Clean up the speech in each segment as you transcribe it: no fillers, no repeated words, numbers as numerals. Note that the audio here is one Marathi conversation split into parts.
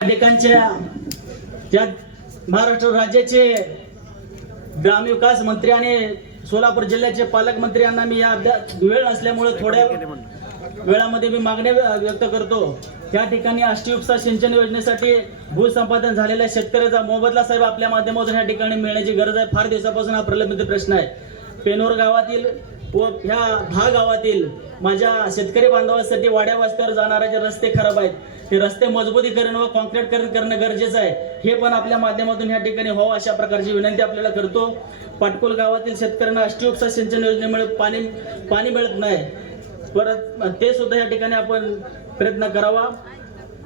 ठिकाणच्या त्या महाराष्ट्र राज्याचे ग्रामविकास मंत्री आणि सोलापूर जिल्ह्याचे पालकमंत्री यांना मी या वेळ नसल्यामुळे थोड्या वेळामध्ये मी मागणी व्यक्त करतो। त्या ठिकाणी अष्टयुक्त सिंचन योजनेसाठी भूसंपादन झालेल्या शेतकऱ्याचा मोबदला साहेब आपल्या माध्यमातून या ठिकाणी मिळण्याची गरज आहे। फार दिवसापासून हा प्रलंबित प्रश्न आहे। पेनोर गावातील व ह्या 10 गावातील माझ्या शेतकरी बांधवांसाठी वाड्या वस्त्यावर जाणारे जे रस्ते खराब आहेत, ते रस्ते मजबूतीकरण व कॉन्क्रीटीकरण करणं गरजेचं आहे। हे पण आपल्या माध्यमातून या ठिकाणी व्हावं अशा प्रकारची विनंती आपल्याला करतो। पाटकुल गावातील शेतकऱ्यांना अष्टयुक्त सिंचन योजनेमुळे पाणी मिळत नाही, परत ते सुद्धा या ठिकाणी आपण प्रयत्न करावा।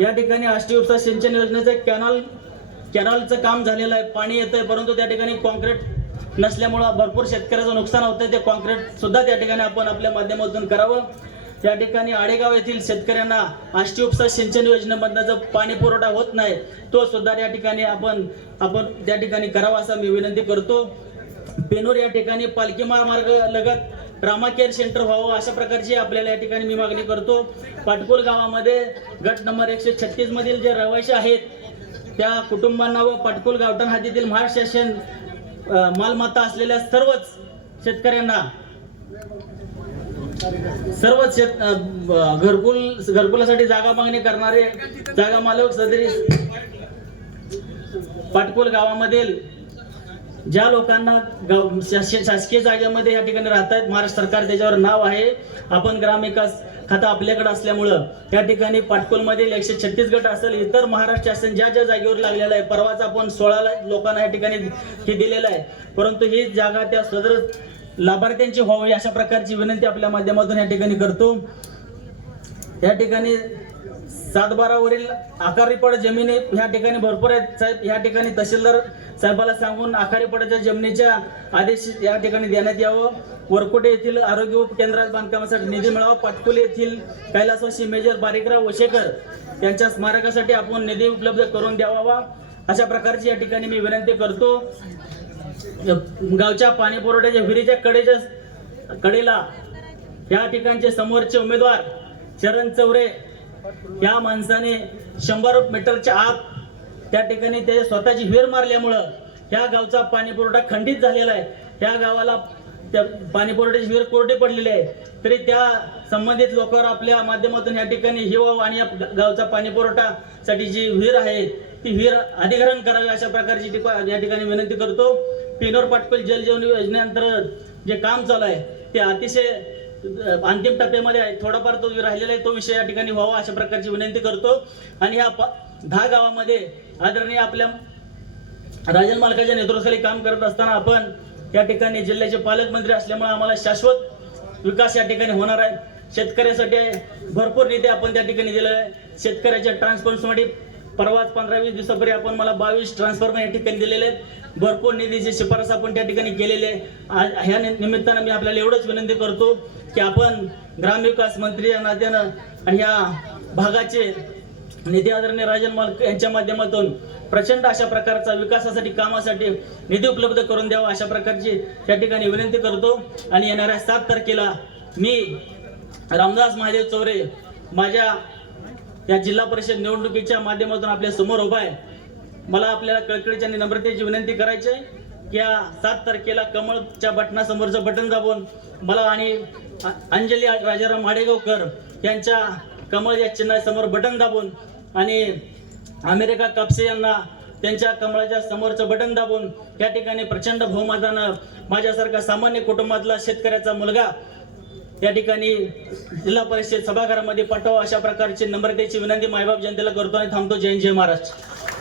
या ठिकाणी अष्टयुक्त सिंचन योजनेचं कॅनलचं काम झालेलं आहे, पाणी येतंय, परंतु त्या ठिकाणी कॉन्क्रीट नसल्यामुळे भरपूर शेतकऱ्याचं नुकसान होतंय। ते कॉन्क्रीट सुद्धा त्या ठिकाणी आपण आपल्या माध्यमातून करावं। त्या ठिकाणी आडेगाव येथील शेतकऱ्यांना अष्टयुक्त सिंचन योजनेमधनं जो पाणी पुरवठा होत नाही, तो सुद्धा या ठिकाणी आपण त्या ठिकाणी करावा असं मी विनंती करतो। पेनूर या ठिकाणी पालखी महामार्ग लगत ट्रामा केअर सेंटर व्हावं अशा प्रकारची आपल्याला या ठिकाणी मी मागणी करतो। पाटकुल गावामध्ये गट नंबर 136 मधील जे रहिवासी आहेत त्या कुटुंबांना व पाटकुल गावठाण हद्दीतील महाराष्ट्र शासन मालमत्ता असलेल्या सर्वच शेतकऱ्यांना सर्वच घरकुलासाठी जागा मागणी करणारे जागा मालक सदरी पाटकुल गावामधील ज्या लोकांना शासकीय जागेमध्ये या ठिकाणी राहतात, महाराष्ट्र सरकार त्याच्यावर नाव आहे। आपण ग्रामविकास खाता आपल्याकडे असल्यामुळं या ठिकाणी पाटकुलमधील 136 गट असेल, इतर महाराष्ट्र शासन ज्या ज्या जागेवर लागलेलं आहे, परवाच आपण 16 लोकांना या ठिकाणी हे दिलेलं आहे, परंतु ही जागा त्या सदर लाभार्थ्यांची व्हावी अशा प्रकारची विनंती आपल्या माध्यमातून या ठिकाणी करतो। या ठिकाणी 7/12 वरील आखारीपड जमिनी या ठिकाणी भरपूर आहेत साहेब। या ठिकाणी तहसीलदार साहेबाला सांगून आखारीपडाच्या जमिनीच्या आदेश या ठिकाणी देण्यात यावं। वरकोटे येथील आरोग्य उपकेंद्रात बांधकामासाठी निधी मिळावा। पाटकुल येथील कैलासवासी मेजर बारीकराव वशेकर यांच्या स्मारकासाठी आपण निधी उपलब्ध करून द्यावा अशा प्रकारची या ठिकाणी मी विनंती करतो। गावच्या पाणी पुरवठ्याच्या विहिरीच्या कडेला या ठिकाणचे समोरचे उमेदवार चरण चौरे या माणसाने 100 मीटरच्या आत त्या ठिकाणी ते स्वतःची विहीर मारल्यामुळं या गावचा पाणी पुरवठा खंडित झालेला आहे। त्या गावाला त्या पाणी पुरवठ्याची विहीर कोरडी पडलेली आहे, तरी त्या संबंधित लोकांवर आपल्या माध्यमातून या ठिकाणी हे व्हावं आणि या गावचा पाणी पुरवठासाठी जी विहीर आहे ती विहीर अधिग्रहण करावी अशा प्रकारची या ठिकाणी विनंती करतो। पेनोर पाटकुल जलजीवन योजनेअंतर्गत जे काम चालू आहे ते अतिशय अंतिम टप्प्यामध्ये आहे, थोडाफार तो राहिलेला आहे, तो विषय या ठिकाणी व्हावा अशा प्रकारची विनंती करतो। आणि या 10 गावामध्ये आदरणीय आपल्या राजन मालकाच्या नेतृत्वाखाली काम करत असताना आपण या ठिकाणी जिल्ह्याचे पालकमंत्री असल्यामुळे आम्हाला शाश्वत विकास या ठिकाणी होणार आहे। शेतकऱ्यासाठी भरपूर निधी आपण त्या ठिकाणी दिलेला आहे। शेतकऱ्याच्या ट्रान्सफॉर्मसाठी परवाच 15-20 दिवसापूर्वी आपण मला 22 ट्रान्सफॉर्मर या ठिकाणी दिलेले आहेत। भरपूर निधीची शिफारस आपण त्या ठिकाणी केलेली आहे। ह्या निमित्तानं मी आपल्याला एवढंच विनंती करतो की आपण ग्रामविकास मंत्री या नात्यानं आणि ह्या भागाचे निधी आदरणीय राजन मालक यांच्या माध्यमातून प्रचंड अशा प्रकारचा विकासासाठी कामासाठी निधी उपलब्ध करून द्यावा अशा प्रकारची त्या ठिकाणी विनंती करतो। आणि येणाऱ्या 7 तारखेला मी रामदास महादेव चौरे माझ्या या जिल्हा परिषद निवडणुकीच्या माध्यमातून आपल्या समोर उभा आहे। मला आपल्याला कळकळीची आणि नम्रतेची विनंती करायची आहे की या 7 तारखेला कमळच्या बटनासमोरचं बटन दाबून मला आणि अंजली राजाराम माडेगावकर यांच्या कमळ या चिन्हासमोर बटन दाबून आणि अमेरिका कापसे यांना त्यांच्या कमळाच्या समोरचं बटन दाबून या ठिकाणी प्रचंड बहुमतानं माझ्यासारखा सामान्य कुटुंबातला शेतकऱ्याचा मुलगा या ठिकाणी जिल्हा परिषद सभागृहामध्ये पाठवा अशा प्रकारची नम्रतेची विनंती मायबाप जनतेला करतो आणि थांबतो। जय हिंद, जय महाराष्ट्र।